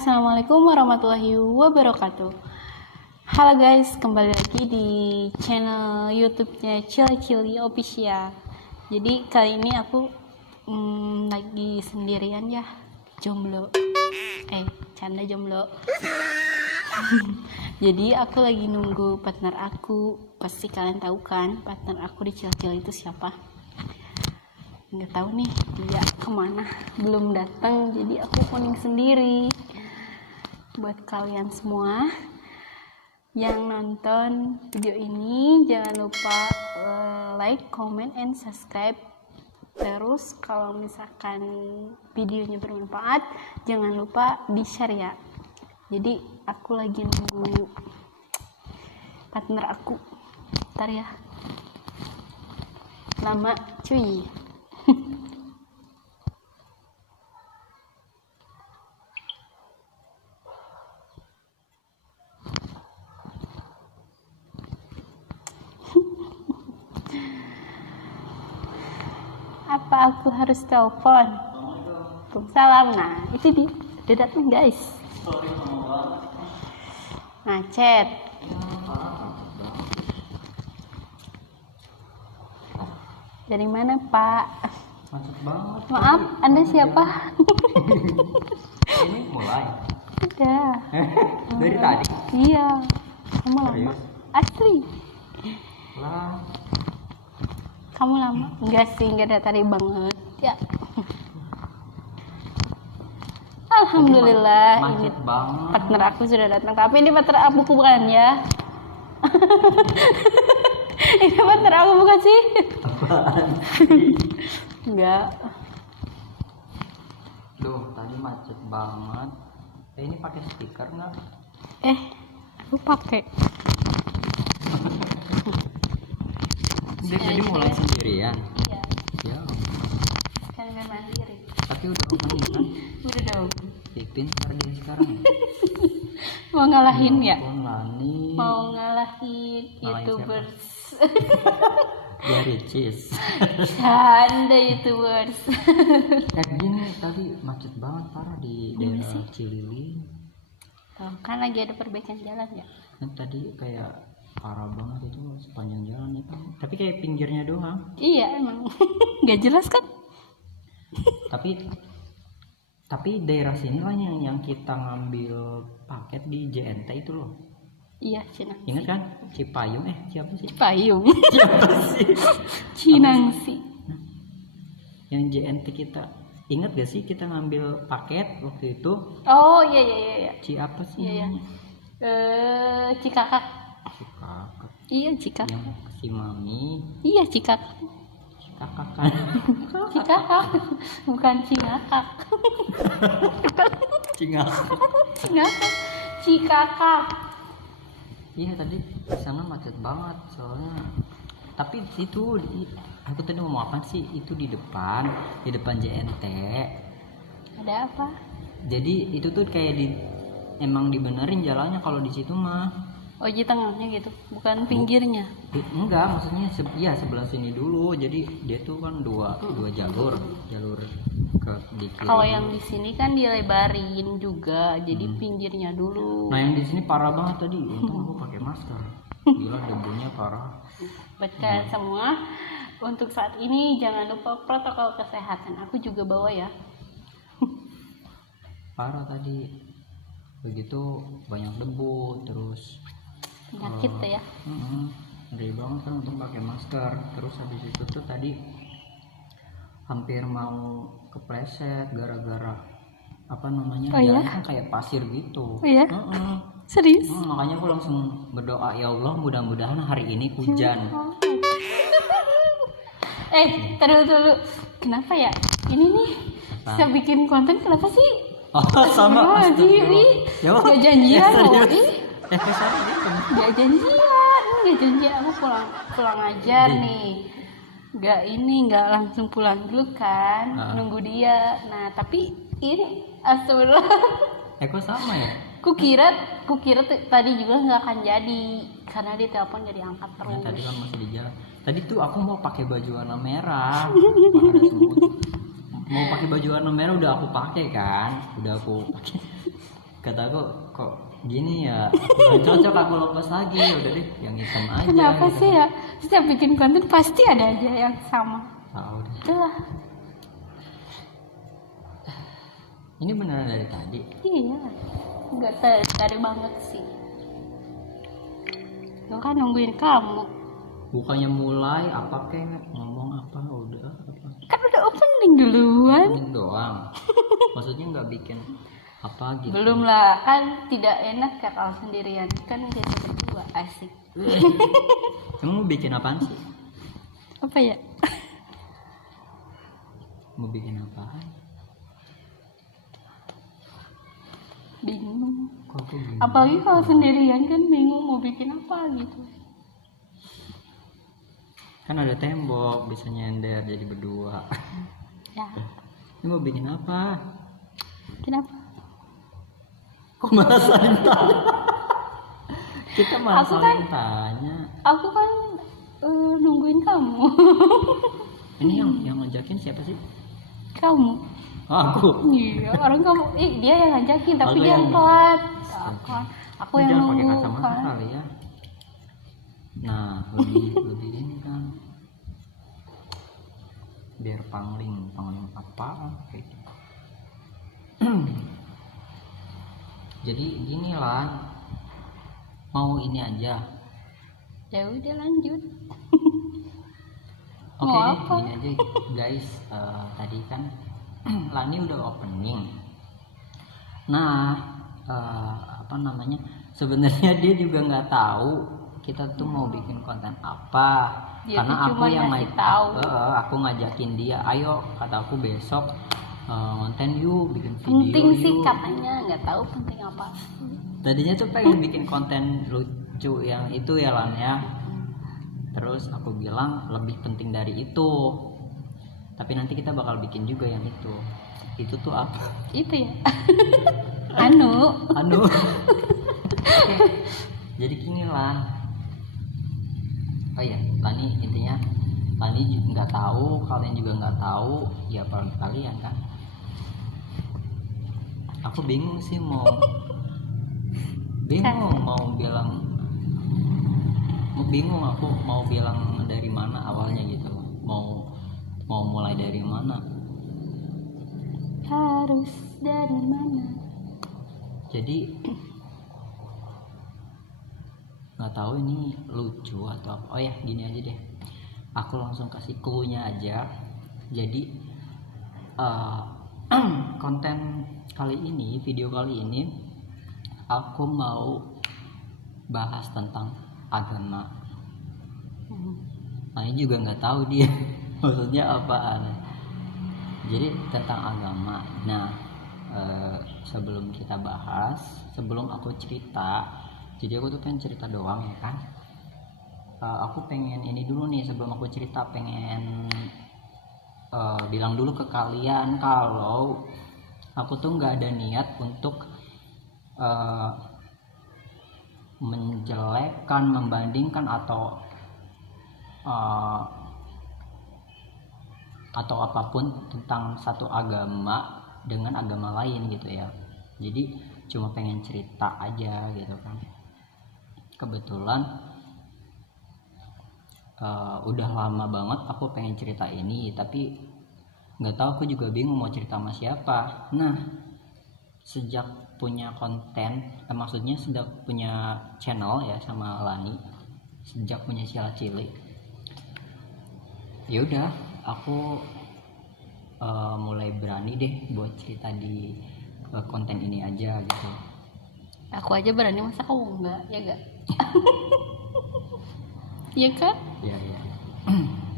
Assalamualaikum warahmatullahi wabarakatuh. Halo guys, kembali lagi di channel YouTube-nya Cili Official. Jadi kali ini aku lagi sendirian ya, jomblo. Canda jomblo. Jadi aku lagi nunggu partner aku. Pasti kalian tahu kan, partner aku di Cili itu siapa? Nggak tahu nih dia kemana, belum datang, jadi aku kuning sendiri. Buat kalian semua yang nonton video ini, jangan lupa like, comment, and subscribe. Terus kalau misalkan videonya bermanfaat, jangan lupa di share ya. Jadi aku lagi nunggu partner aku. Bentar ya, lama cuy. Apa aku harus telepon? Salam. Nah itu dia datang guys. Ngechat. Dari mana Pak? Macet banget. Maaf, Anda siapa? Ini mulai. Udah. Dari tadi. Iya. Kamu lama. Serius? Asli. Lah. Kamu lama? Enggak sih, enggak dari tadi banget. Ya. Alhamdulillah, Macet ini banget. partner aku sudah datang. Tapi ini partner aku bukan ya? Ini partner aku bukan sih? Apaan? Enggak. Duh, tadi macet banget. Ini pakai stiker nggak? Aku pakai. Dia tadi mulai sendirian. Iya. Ya. Kan mandiri. Tapi udah opening kan? Udah dong. Pintar dia sekarang. Mau ngalahin ya? Telepon Lani. Mau ngalahin Ngalahin YouTubers. Dia ricis. Canda YouTubers. Gini tadi macet banget parah di Gimana daerah sih? Cililin. Oh, kan lagi ada perbaikan jalan ya? Kan tadi kayak parah banget itu sepanjang jalan itu. Tapi kayak pinggirnya doang. Iya emang. Gak jelas kan? Tapi daerah sinilah yang kita ngambil paket di JNT itu loh. Iya, Cinang. Ingat kan? Cipayung siapa sih? Payung. Siapa sih? Cinangsi. Yang JNT kita ingat gak sih kita ngambil paket waktu itu? Oh iya. Apa sih? Iya. namanya? Cikakak. Cikakak. Iya, Cikakak. Yang si Mami. Iya, Cikakak. Cikakak kan? Cikakak. Bukan Cingakak. Cingakak. Cingakak. Cikakak. Iya tadi di sana macet banget soalnya. Tapi itu aku tadi ngomong apa sih? Itu di depan JNT. Ada apa? Jadi itu tuh kayak emang dibenerin jalannya kalau di situ mah. Oh, di tengahnya gitu, bukan pinggirnya. Enggak, maksudnya sebelah sini dulu. Jadi dia tuh kan dua jalur ke di kiri. Kalau yang di sini kan dilebarin juga, jadi pinggirnya dulu. Nah yang di sini parah banget tadi. Untung aku pakai masker. Gila debunya parah. Buat kalian semua, untuk saat ini jangan lupa protokol kesehatan. Aku juga bawa ya. Parah tadi. Begitu banyak debu terus Penyakit tuh ya. ngeri banget kan untuk pakai masker. Terus habis itu tuh tadi hampir mau kepleset gara-gara apa namanya, jalan kan kayak pasir gitu. Oh iya? Serius? Makanya aku langsung berdoa, ya Allah mudah-mudahan hari ini hujan. Taruh dulu. Kenapa ya? Ini nih bisa bikin konten kenapa sih? Sama Gak janjian loh. Gak janjian. Aku pulang aja nih. Gak langsung pulang dulu kan. Nunggu dia. Nah tapi ini astagfirullah. Kok sama ya? Kukira tadi juga nggak akan jadi karena dia telepon jadi angkat terus. Nah, tadi kan masih di jalan. Tadi tuh aku mau pakai baju warna merah. Ada semut. Mau pakai baju warna merah udah aku pakai kan? Udah aku pakai. kata aku kok gini ya, aku cocok aku lepas lagi, udah deh yang hitam aja. Kenapa gitu. sih ya? Setiap bikin konten pasti ada aja yang sama. Tahu deh. Itulah. Ini beneran dari tadi. Iya. Enggak tadi banget sih. Gue kan nungguin kamu. Bukannya mulai apa kayak ngomong apa udah apa. Kan udah opening duluan. Ini doang. Maksudnya nggak bikin apa gitu. Belum lah, kan tidak enak ya kalau sendirian. Kan jadi berdua asik. Emang mau bikin apaan sih? Apa ya? Mau bikin apaan? Bingung. Kok aku bingung? Apalagi kalau sendirian kan bingung mau bikin apa gitu. Kan ada tembok bisa nyender jadi berdua. Ya, Ini mau bikin apa? kenapa? Kok malah saling tanya? Kita malah Aku saling tanya. Aku kan nungguin kamu. Ini yang ngajakin siapa sih? Kamu. Aku. Iya, orang kamu. Dia yang ngajakin tapi Aku dia yang- telat. Aku yang Jangan pakai nunggu kacamata kan. kali ya. Nah, lebih ini kan. Biar pangling apa kayak gitu. Jadi gini lah, mau ini aja. Ya udah lanjut. Oke Mau deh, apa? gini aja guys. Tadi kan Lani udah opening. Nah, apa namanya? Sebenarnya dia juga nggak tahu kita tuh mau bikin konten apa. Dia Karena tuh aku cuma yang ngasih tahu. aku ngajakin dia, ayo kata aku besok konten yuk bikin video. Penting sih yuk. katanya, nggak tahu penting apa. Tadinya tuh pengen bikin konten lucu yang itu ya Lan ya. Terus aku bilang lebih penting dari itu. Tapi nanti kita bakal bikin juga yang itu. Itu tuh apa? Itu ya. Anu. Oke. Jadi gini lah. Oh ya, Lani intinya Lani nggak tahu, kalian juga nggak tahu, ya apalagi kalian kan. Aku bingung sih mau bingung aku mau bilang dari mana awalnya gitu, mau mulai dari mana. Harus dari mana? Jadi nggak tahu ini lucu atau apa. Oh ya gini aja deh, aku langsung kasih clue-nya aja. Jadi konten kali ini, video kali ini aku mau bahas tentang agama. Nah ini juga nggak tahu dia maksudnya apaan. Jadi tentang agama. Nah sebelum kita bahas, sebelum aku cerita, jadi aku tuh pengen cerita doang ya kan. Aku pengen ini dulu nih, sebelum aku cerita pengen bilang dulu ke kalian kalau aku tuh nggak ada niat untuk menjelekkan, membandingkan atau apapun tentang satu agama dengan agama lain gitu ya. Jadi cuma pengen cerita aja gitu kan. Kebetulan udah lama banget aku pengen cerita ini, tapi nggak tahu, aku juga bingung mau cerita sama siapa. Nah sejak punya konten, maksudnya sejak punya channel ya sama Lani, sejak punya Sila Cilik, ya udah aku mulai berani deh buat cerita di konten ini aja gitu. Aku aja berani, masa kamu enggak? Ya enggak? Iya kan? Ya.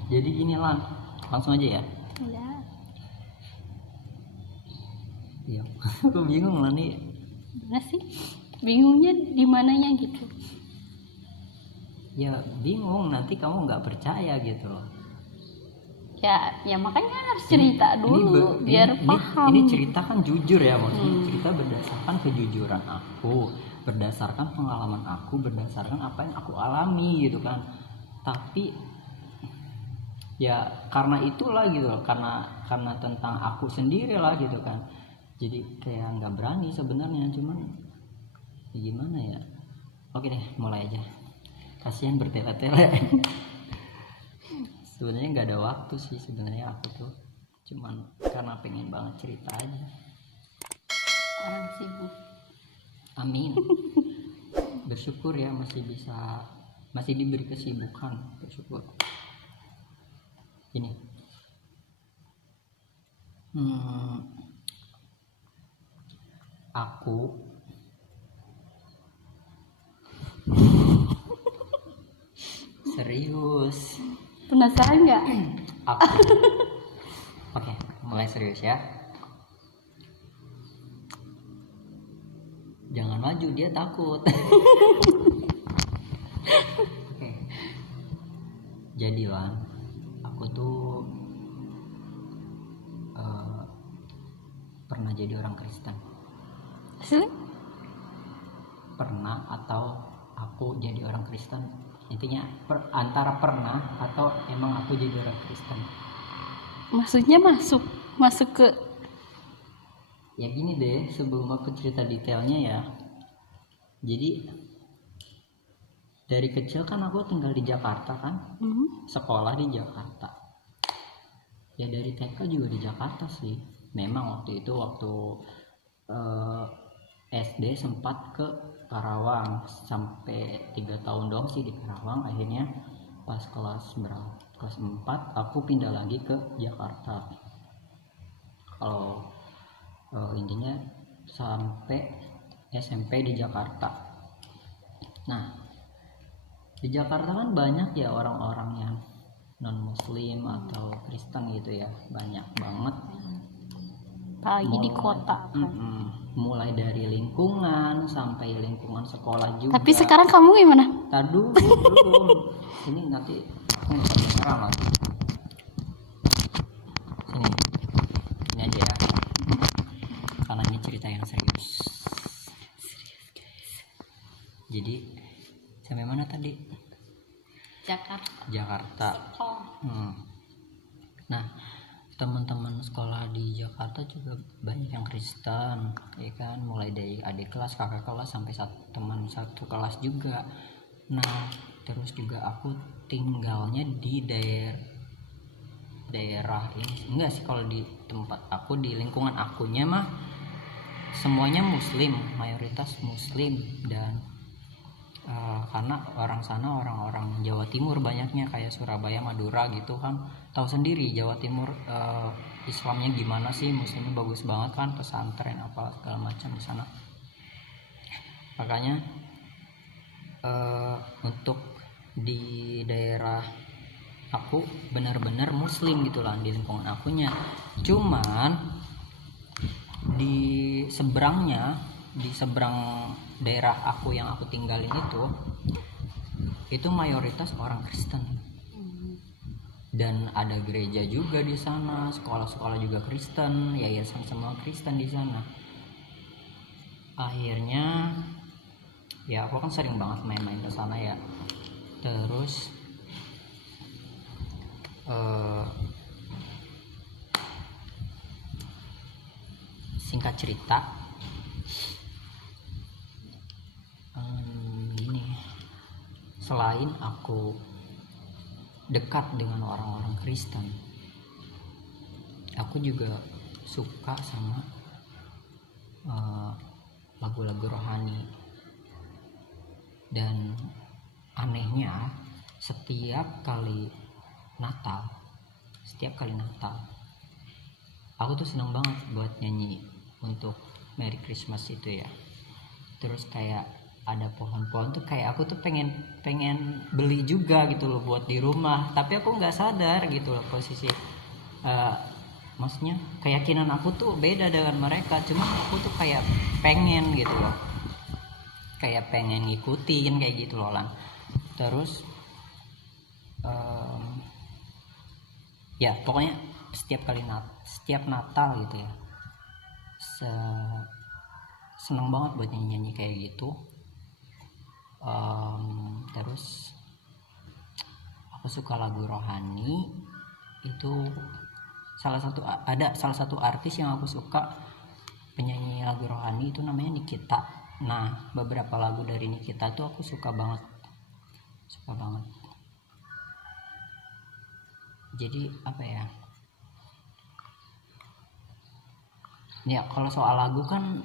Jadi gini Lan, langsung aja ya. Iya. Iya. Aku bingung Lan nih. Gimana sih? Bingungnya di mananya gitu? Ya bingung, nanti kamu nggak percaya gitu loh. Ya makanya harus cerita dulu biar paham. Ini cerita kan jujur ya, maksudnya cerita berdasarkan kejujuran aku, berdasarkan pengalaman aku, berdasarkan apa yang aku alami gitu kan. Tapi ya karena itulah gitu loh, karena tentang aku sendiri lah gitu kan. jadi kayak nggak berani sebenarnya, cuman ya gimana ya. Oke deh, mulai aja. Kasihan bertele-tele. Sebenarnya nggak ada waktu sih sebenarnya aku tuh, cuman karena pengen banget cerita aja. Orang sibuk. Amin. Bersyukur ya masih diberi kesibukan, bersyukur. Ini aku serius. Penasaran nggak? Aku oke, mulai serius ya. Jangan maju, dia takut. Oke. Jadi Lan, aku tuh pernah jadi orang Kristen. Asli? Pernah atau aku jadi orang Kristen. Intinya antara pernah atau emang aku jadi orang Kristen. Maksudnya masuk ke Ya gini deh, sebelum aku cerita detailnya ya. Jadi dari kecil kan aku tinggal di Jakarta kan, sekolah di Jakarta. Ya dari TK juga di Jakarta sih. Memang waktu SD sempat ke Karawang sampai 3 tahun dong sih di Karawang. Akhirnya pas kelas 4 aku pindah lagi ke Jakarta. Kalau intinya sampai SMP di Jakarta. Nah, di Jakarta kan banyak ya orang-orang yang non muslim atau Kristen gitu ya, banyak banget. apalagi di kota kan. Mulai dari lingkungan sampai lingkungan sekolah juga. Tapi sekarang kamu gimana? Tadu belum. Ini nanti aku nggak kedengeran lagi. Ini aja ya. Karena ini cerita yang serius. Jadi sampai mana tadi? Jakarta. Nah, teman-teman sekolah di Jakarta juga banyak yang Kristen, ya kan, mulai dari adik kelas, kakak kelas, sampai teman satu kelas juga. Nah, terus juga aku tinggalnya di daerah ini, enggak sih, kalau di tempat aku, di lingkungan akunya mah semuanya muslim, mayoritas muslim. Dan karena orang sana orang-orang Jawa Timur banyaknya, kayak Surabaya, Madura gitu kan, tahu sendiri Jawa Timur Islamnya gimana sih, muslimnya bagus banget kan, pesantren apa segala macam di sana. Makanya untuk di daerah aku benar-benar muslim gitu lah di lingkungan akunya. Cuman di seberang daerah aku yang aku tinggalin itu mayoritas orang Kristen. Dan ada gereja juga di sana, sekolah-sekolah juga Kristen, yayasan semua Kristen di sana. Akhirnya ya aku kan sering banget main-main ke sana ya. Terus singkat cerita, gini, selain aku dekat dengan orang-orang Kristen, aku juga suka sama lagu-lagu rohani. Dan anehnya setiap kali Natal aku tuh seneng banget buat nyanyi untuk Merry Christmas itu ya. Terus kayak ada pohon-pohon tuh, kayak aku tuh pengen beli juga gitu loh buat di rumah, tapi aku nggak sadar gitu loh posisi maksudnya keyakinan aku tuh beda dengan mereka, cuma aku tuh kayak pengen gitu loh, kayak pengen ngikutin kayak gitu loh Lan. Terus ya pokoknya setiap Natal gitu ya, seneng banget buat nyanyi kayak gitu. Terus aku suka lagu rohani itu. Salah satu artis yang aku suka penyanyi lagu rohani itu namanya Nikita. Nah beberapa lagu dari Nikita tuh aku suka banget. Jadi apa ya, ya kalau soal lagu kan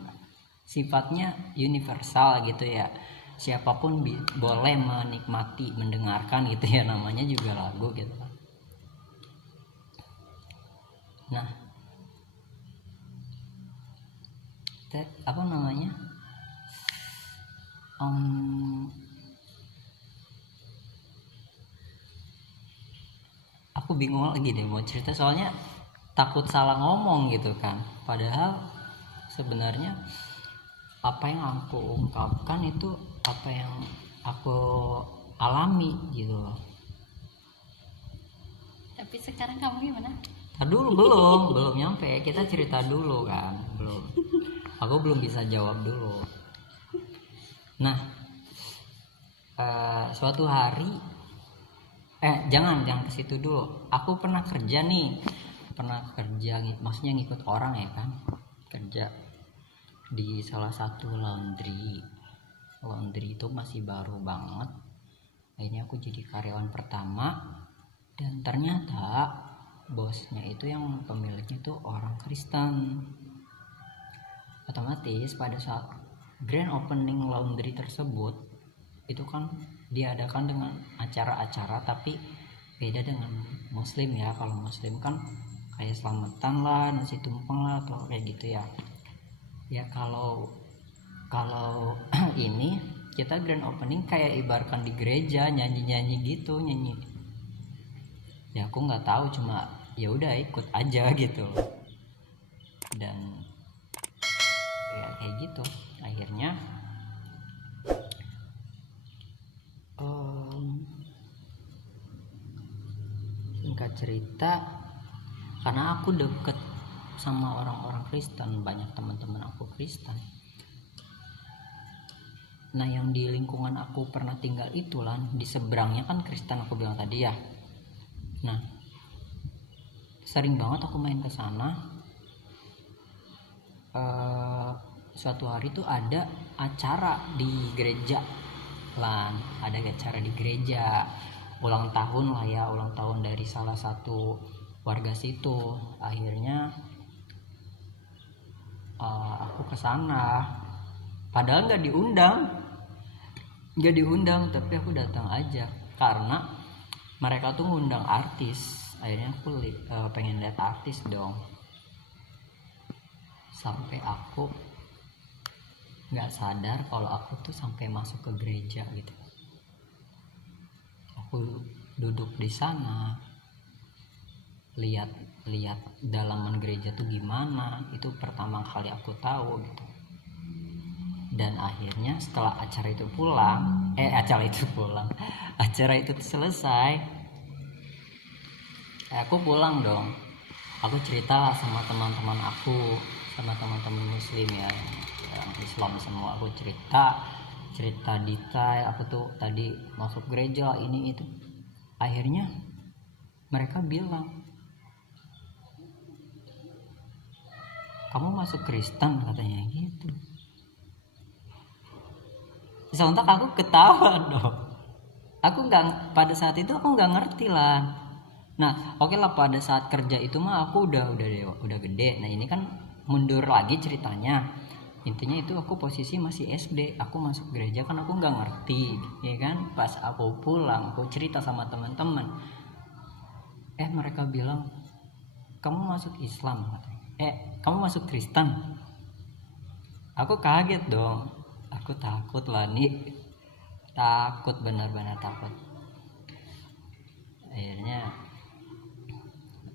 sifatnya universal gitu ya, siapapun boleh menikmati mendengarkan gitu ya, namanya juga lagu gitu kan. Nah apa namanya, aku bingung lagi deh mau cerita, soalnya takut salah ngomong gitu kan, padahal sebenarnya apa yang aku ungkapkan itu apa yang aku alami gitu loh. Tapi sekarang kamu gimana? Dulu belum nyampe, kita cerita dulu kan, aku belum bisa jawab dulu. Nah suatu hari jangan ke situ dulu. Aku pernah kerja, maksudnya ngikut orang ya kan, kerja di salah satu laundry itu masih baru banget. Akhirnya aku jadi karyawan pertama, dan ternyata bosnya itu yang pemiliknya itu orang Kristen. Otomatis pada saat grand opening laundry tersebut itu kan diadakan dengan acara-acara, tapi beda dengan muslim ya. Kalau muslim kan kayak selamatan lah, nasi tumpeng lah, atau kayak gitu ya. Ya kalau ini kita grand opening kayak ibaratkan di gereja, nyanyi gitu, ya aku nggak tahu, cuma ya udah ikut aja gitu. Dan ya kayak gitu akhirnya singkat cerita, karena aku deket sama orang-orang Kristen, banyak teman-teman aku Kristen. Nah yang di lingkungan aku pernah tinggal itu lah, di seberangnya kan Kristen aku bilang tadi ya. Nah sering banget aku main ke sana. Suatu hari tuh ada acara di gereja lah, ulang tahun lah ya, ulang tahun dari salah satu warga situ. Akhirnya aku kesana, padahal nggak diundang, tapi aku datang aja karena mereka tuh ngundang artis. Akhirnya aku pengen lihat artis dong, sampai aku nggak sadar kalau aku tuh sampai masuk ke gereja gitu. Aku duduk di sana, lihat dalaman gereja tuh gimana, itu pertama kali aku tahu gitu. Dan akhirnya setelah acara itu selesai, aku pulang dong. Aku ceritalah sama teman-teman aku, sama teman-teman muslim ya, yang Islam semua. Aku cerita detail, aku tuh tadi masuk gereja ini itu. Akhirnya mereka bilang, kamu masuk Kristen katanya gitu. Sontak aku ketawa dong. Pada saat itu aku nggak ngerti lah. Nah oke lah, pada saat kerja itu mah aku udah gede. Nah ini kan mundur lagi ceritanya. Intinya itu aku posisi masih SD, aku masuk gereja kan aku nggak ngerti ya kan. Pas aku pulang, aku cerita sama teman-teman, mereka bilang kamu masuk Islam katanya. Kamu masuk Kristen. Aku kaget dong, aku takut lah nih, takut, benar-benar takut. Akhirnya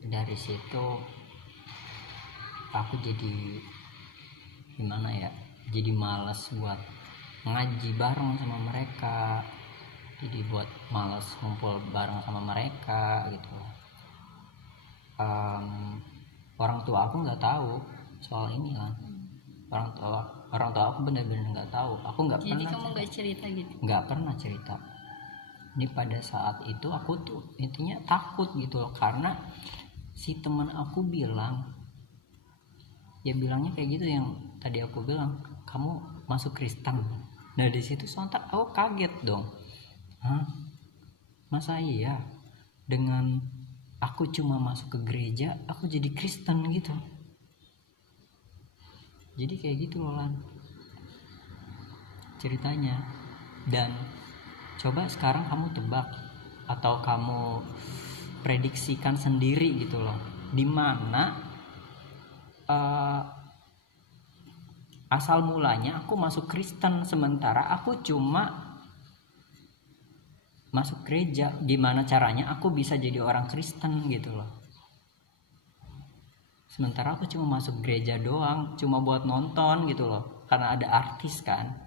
dari situ aku jadi gimana ya, jadi malas buat ngaji bareng sama mereka, jadi buat malas ngumpul bareng sama mereka gitu. Orang tua aku nggak tahu soal ini lah. Orang tua aku benar-benar nggak tahu. Aku nggak pernah. Jadi kamu nggak cerita gitu? Nggak pernah cerita. Ini pada saat itu aku tuh intinya takut gitu loh, karena si teman aku bilang ya bilangnya kayak gitu yang tadi aku bilang, kamu masuk Kristen. Nah di situ sontak aku kaget dong. Hah? Masa iya dengan aku cuma masuk ke gereja aku jadi Kristen gitu? Jadi kayak gitu loh Lan ceritanya. Dan coba sekarang kamu tebak atau kamu prediksikan sendiri gitu loh, dimana asal mulanya aku masuk Kristen sementara aku cuma masuk gereja. Gimana caranya aku bisa jadi orang Kristen gitu loh, sementara aku cuma masuk gereja doang, cuma buat nonton gitu loh, karena ada artis kan.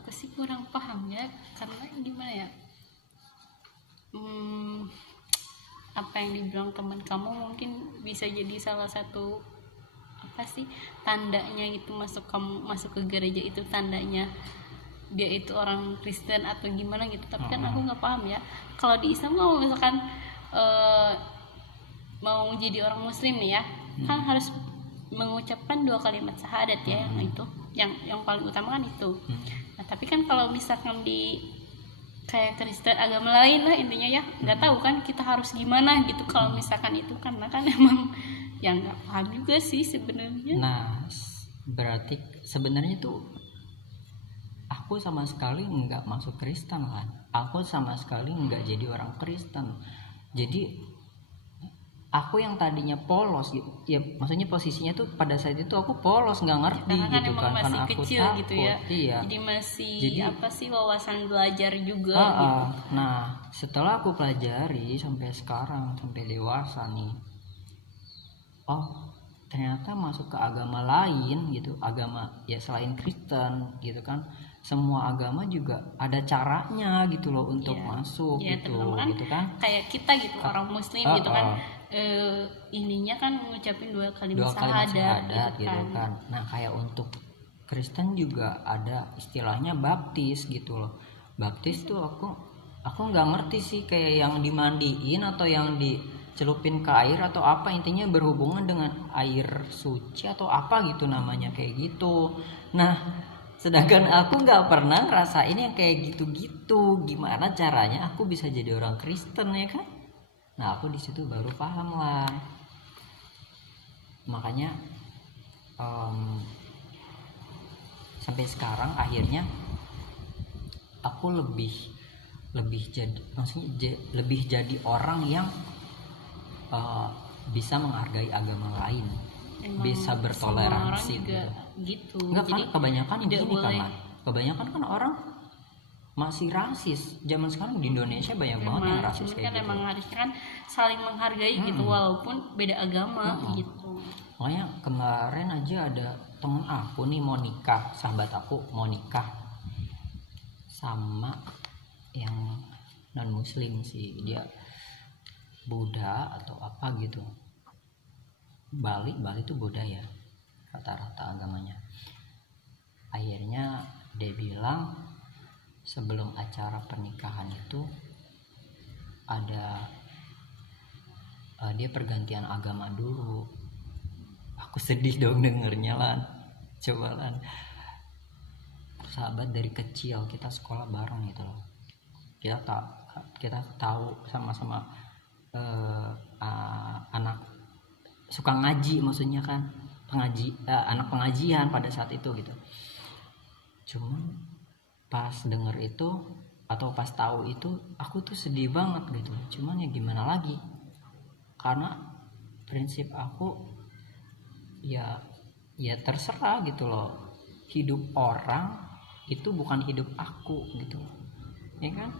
Aku sih kurang paham ya, karena gimana ya, apa yang dibilang teman kamu mungkin bisa jadi salah satu apa sih tandanya itu, kamu masuk ke gereja itu tandanya dia itu orang Kristen atau gimana gitu. Tapi kan aku nggak paham ya, kalau di Islam kalau misalkan mau jadi orang Muslim nih ya, kan harus mengucapkan 2 kalimat syahadat ya, yang itu yang paling utama kan itu. Nah tapi kan kalau misalkan di kayak Kristen agama lain lah intinya ya, nggak tahu kan kita harus gimana gitu kalau misalkan itu, karena kan emang yang nggak paham juga sih sebenarnya. Nah berarti sebenarnya tuh aku sama sekali nggak masuk Kristen kan, aku sama sekali nggak jadi orang Kristen. Jadi aku yang tadinya polos gitu ya, maksudnya posisinya tuh pada saat itu aku polos, nggak ngerti karena gitu kan, masih karena aku kecil takut gitu ya. Iya. Jadi masih Jadi, apa sih wawasan belajar juga gitu. Nah setelah aku pelajari sampai sekarang, sampai dewasa nih, oh ternyata masuk ke agama lain gitu, agama ya selain Kristen gitu kan, semua agama juga ada caranya gitu loh untuk masuk gitu kan, gitu kan, kayak kita gitu orang Muslim gitu kan, ininya kan ngucapin 2 kalimat syahadat gitu kan. Nah kayak untuk Kristen juga ada istilahnya baptis gitu loh. Baptis tuh aku nggak ngerti sih, kayak yang dimandiin atau yang dicelupin ke air atau apa, intinya berhubungan dengan air suci atau apa gitu namanya, kayak gitu. Nah sedangkan aku nggak pernah ngerasain yang kayak gitu-gitu, gimana caranya aku bisa jadi orang Kristen ya kan. Nah aku di situ baru paham lah, makanya sampai sekarang akhirnya aku lebih jadi, maksudnya lebih jadi orang yang bisa menghargai agama lain. Emang bisa bertoleransi gitu. Enggak kan, kebanyakan gini kan, kebanyakan kan orang masih rasis zaman sekarang di Indonesia, banyak banget yang rasis kayak kan gitu. Emang harusnya kan saling menghargai gitu walaupun beda agama gitu. Makanya kemarin aja ada temen aku nih mau nikah, sahabat aku mau nikah sama yang non muslim sih, dia Buddha atau apa gitu. Bali itu Buddha ya rata-rata agamanya. Akhirnya dia bilang sebelum acara pernikahan itu ada dia pergantian agama dulu. Aku sedih dong dengernya Lan. Coba Lan, sahabat dari kecil, kita sekolah bareng gitu loh, kita tahu sama-sama anak suka ngaji, maksudnya kan anak pengajian pada saat itu gitu. Cuman pas denger itu atau pas tahu itu aku tuh sedih banget gitu. Cuman ya gimana lagi, karena prinsip aku ya terserah gitu loh, hidup orang itu bukan hidup aku gitu ya kan.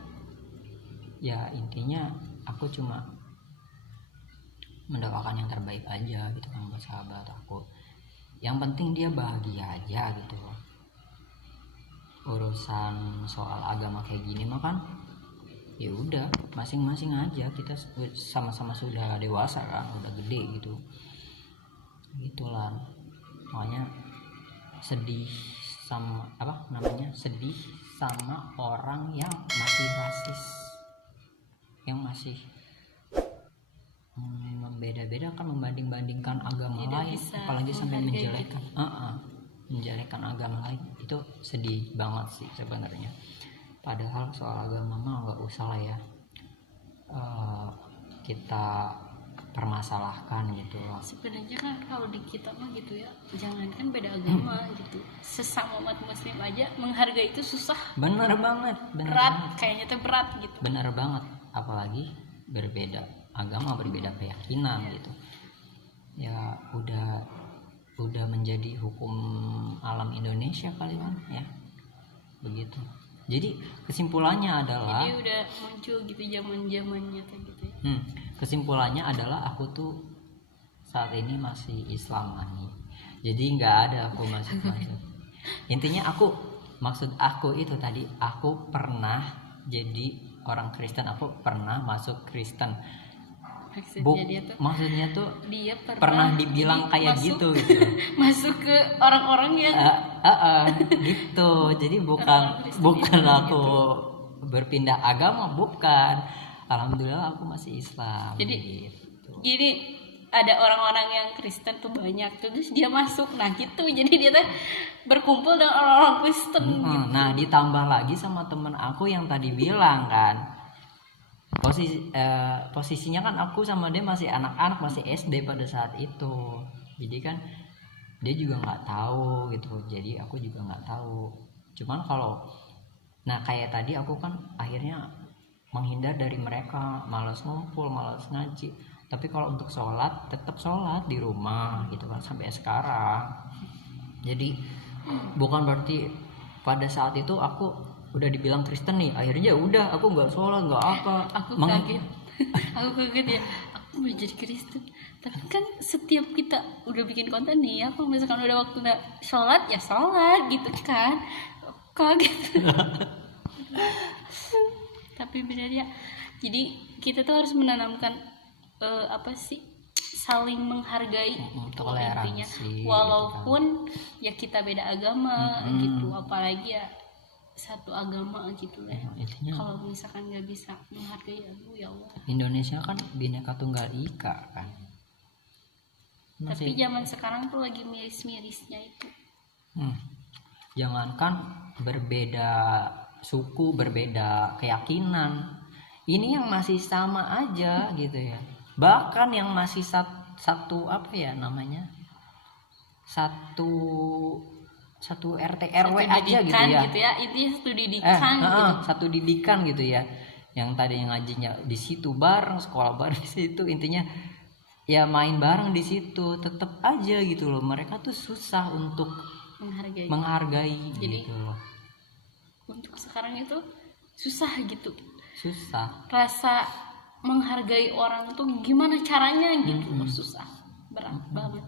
Ya intinya aku cuma mendoakan yang terbaik aja gitu kan buat sahabat aku, yang penting dia bahagia aja gitu loh. Urusan soal agama kayak gini mah kan ya udah masing-masing aja, kita sama-sama sudah dewasa kan, udah gede gitu gitulah. Makanya sedih sama sedih sama orang yang masih rasis, yang masih beda-beda kan, membanding-bandingkan agama Tidak lain, bisa apalagi sampai menghargai menjelekkan menjelekkan agama lain, itu sedih banget sih sebenarnya. Padahal soal agama mah nggak usah lah ya kita permasalahkan gitu loh. Sebenarnya kan kalau di kita mah gitu ya, jangankan beda agama gitu, sesama umat muslim aja menghargai itu susah. Bener banget, Berat, kayaknya tuh berat gitu. bener banget, apalagi berbeda agama, berbeda keyakinan gitu ya. Udah menjadi hukum alam Indonesia kali kan ya, begitu. Jadi kesimpulannya adalah, Jadi udah muncul gitu zaman-zamannya tuh gitu ya. Kesimpulannya adalah aku tuh saat ini masih Islam nih. Jadi nggak ada aku masuk. Intinya maksud aku itu tadi, aku pernah jadi orang Kristen, aku pernah masuk Kristen. Maksudnya tuh dia pernah dibilang kayak masuk, gitu masuk ke orang-orang yang gitu. Jadi bukan aku gitu. Berpindah agama, bukan. Alhamdulillah aku masih Islam. Jadi gitu. Jadi ada orang-orang yang Kristen tuh banyak tuh, terus dia masuk, nah gitu. Jadi dia tuh berkumpul dengan orang-orang Kristen gitu. Nah ditambah lagi sama temen aku yang tadi bilang kan, posisinya kan aku sama dia masih anak-anak, masih SD pada saat itu. Jadi kan dia juga nggak tahu gitu, jadi aku juga nggak tahu. Cuman kayak tadi aku kan akhirnya menghindar dari mereka, malas ngumpul, malas ngaji. Tapi kalau untuk sholat, tetap sholat di rumah gitu kan sampai sekarang. Jadi bukan berarti pada saat itu aku udah dibilang Kristen nih, akhirnya udah aku nggak sholat, nggak apa. Aku kaget. Aku kaget ya, aku mau jadi Kristen. Tapi kan setiap kita udah bikin konten nih ya, kalau misalkan udah waktu sholat ya sholat gitu kan. Kaget. Tapi benar ya, jadi kita tuh harus menanamkan saling menghargai intinya, walaupun gitu kan. Ya kita beda agama gitu, apalagi ya satu agama gitu ya. Kalau misalkan nggak bisa menghargai, ya Allah. Indonesia kan Bhinneka Tunggal Ika kan. Tapi zaman sekarang tuh lagi miris-mirisnya itu. Jangankan berbeda suku, berbeda keyakinan, ini yang masih sama aja gitu ya. Bahkan yang masih satu satu RT RW aja gitu ya. Intinya satu didikan gitu. Satu didikan gitu ya. Yang tadi yang ngajinya di situ bareng, sekolah bareng di situ, intinya ya main bareng di situ, tetap aja gitu loh. Mereka tuh susah untuk menghargai jadi, gitu loh. Untuk sekarang itu susah gitu. Susah. Rasa menghargai orang tuh gimana caranya gitu, susah, berat banget.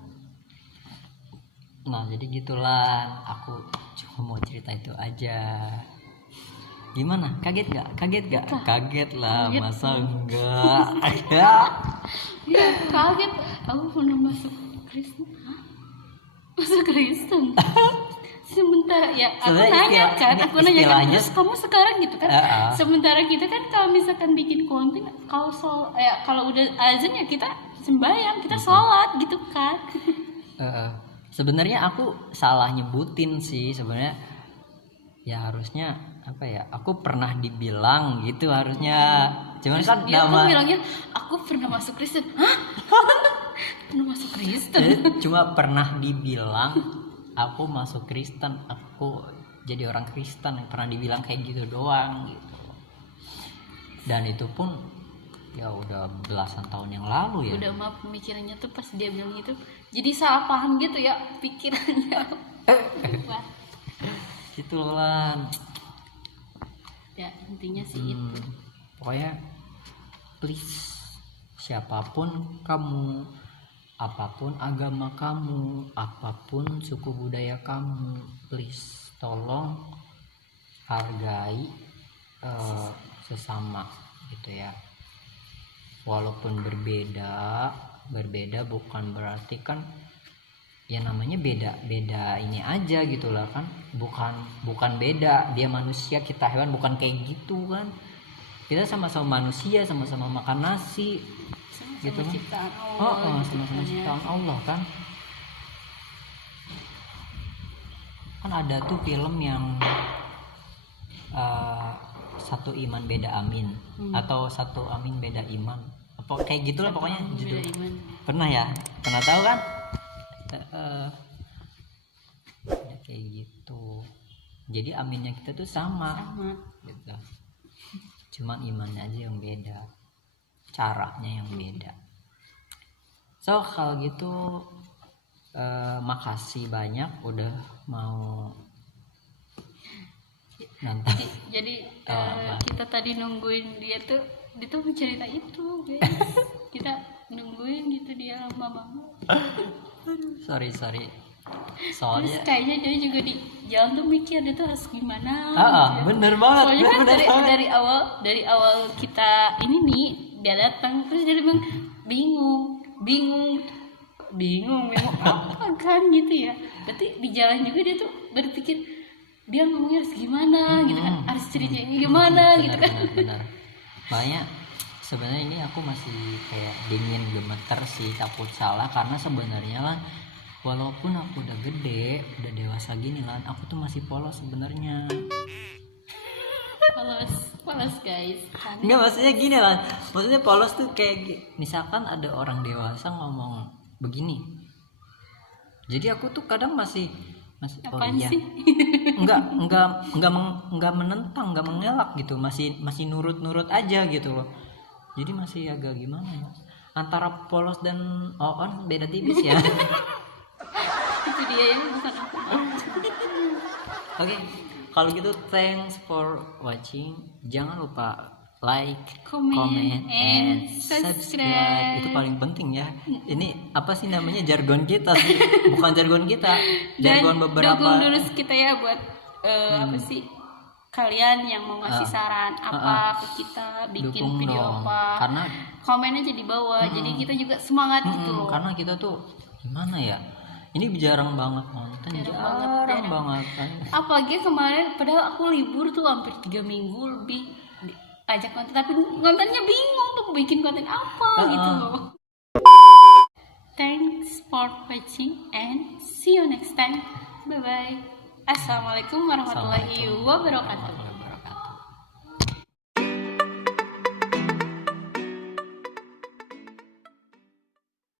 Nah jadi gitulah, aku cuma mau cerita itu aja. Gimana? Kaget gak? Kaget lah, masa enggak? Ya kaget, aku pernah masuk Kristen. Masuk Kristen. Sementara ya aku nanya kan, terus kamu sekarang gitu kan. Sementara kita kan kalau misalkan bikin konten, kalau udah azan ya kita sembahyang, kita sholat gitu kan. Sebenarnya aku salah nyebutin sih sebenarnya. Ya harusnya aku pernah dibilang gitu harusnya. Cuman kan aku bilangnya aku pernah masuk Kristen. Hah? Pernah masuk Kristen? Cuma pernah dibilang aku masuk Kristen, aku jadi orang Kristen, yang pernah dibilang kayak gitu doang gitu. Dan itu pun ya udah belasan tahun yang lalu ya. Udah mah pemikirannya tuh pas dia bilang itu jadi salah paham gitu ya pikirannya. Gitu lah. Ya intinya sih itu. Pokoknya please, siapapun kamu, apapun agama kamu, apapun suku budaya kamu, please tolong hargai sesama gitu ya. Walaupun berbeda bukan berarti kan ya namanya beda ini aja gitu lah kan. Bukan beda, dia manusia kita hewan, bukan kayak gitu kan. Kita sama-sama manusia, sama-sama makan nasi, gitu kan. Ciptaan Allah. Sama-sama ciptaan Allah kan. Kan ada tuh film yang satu iman beda amin, atau satu amin beda iman, apa kayak gitulah pokoknya judul. Pernah ya, pernah tahu kan? Ada kayak gitu. Jadi aminnya kita tuh sama. Gitu. Cuman imannya aja yang beda, caranya yang beda. So kalau gitu makasih banyak udah mau nonton. Jadi kita tadi nungguin dia tuh mau cerita itu, guys. Kita nungguin gitu, dia lama banget. sorry Terus soalnya kayaknya dia juga di jalan tuh mikir dia tuh harus gimana. bener banget. Soalnya kan bener banget. dari awal kita ini nih dia datang terus dia bilang bingung apa kan gitu ya. Berarti di jalan juga dia tuh berpikir dia ngomongnya harus gimana gitu kan, harus ceritanya gimana gitu kan. Benar. Makanya sebenarnya ini aku masih kayak dingin gemeter sih, takut salah, karena sebenarnya lah walaupun aku udah gede, udah dewasa gini lah, aku tuh masih polos sebenarnya. Polos guys. Enggak, maksudnya gini lah, maksudnya polos tuh kayak misalkan ada orang dewasa ngomong begini, jadi aku tuh kadang masih apaan sih? enggak menentang, enggak mengelak gitu, masih nurut aja gitu loh. Jadi masih agak gimana ya, antara polos dan on beda tipis ya. Itu dia yang bukan aku. Oke, kalau gitu thanks for watching. Jangan lupa like, comment and subscribe. Itu paling penting ya. Ini apa sih namanya, jargon kita sih. Bukan jargon kita, jargon beberapa. Dukung dulu kita ya buat apa sih, kalian yang mau ngasih saran apa ke kita, bikin Dukung video dong. apa, Karena komen aja di bawah. Jadi kita juga semangat gitu loh. karena kita tuh gimana ya, ini jarang banget nonton, jarang banget kan. Apalagi kemarin, padahal aku libur tuh hampir 3 minggu lebih ajak konten, tapi kontennya bingung tuh bikin konten apa gitu loh. Thanks for watching and see you next time. Bye bye. Assalamualaikum warahmatullahi wabarakatuh.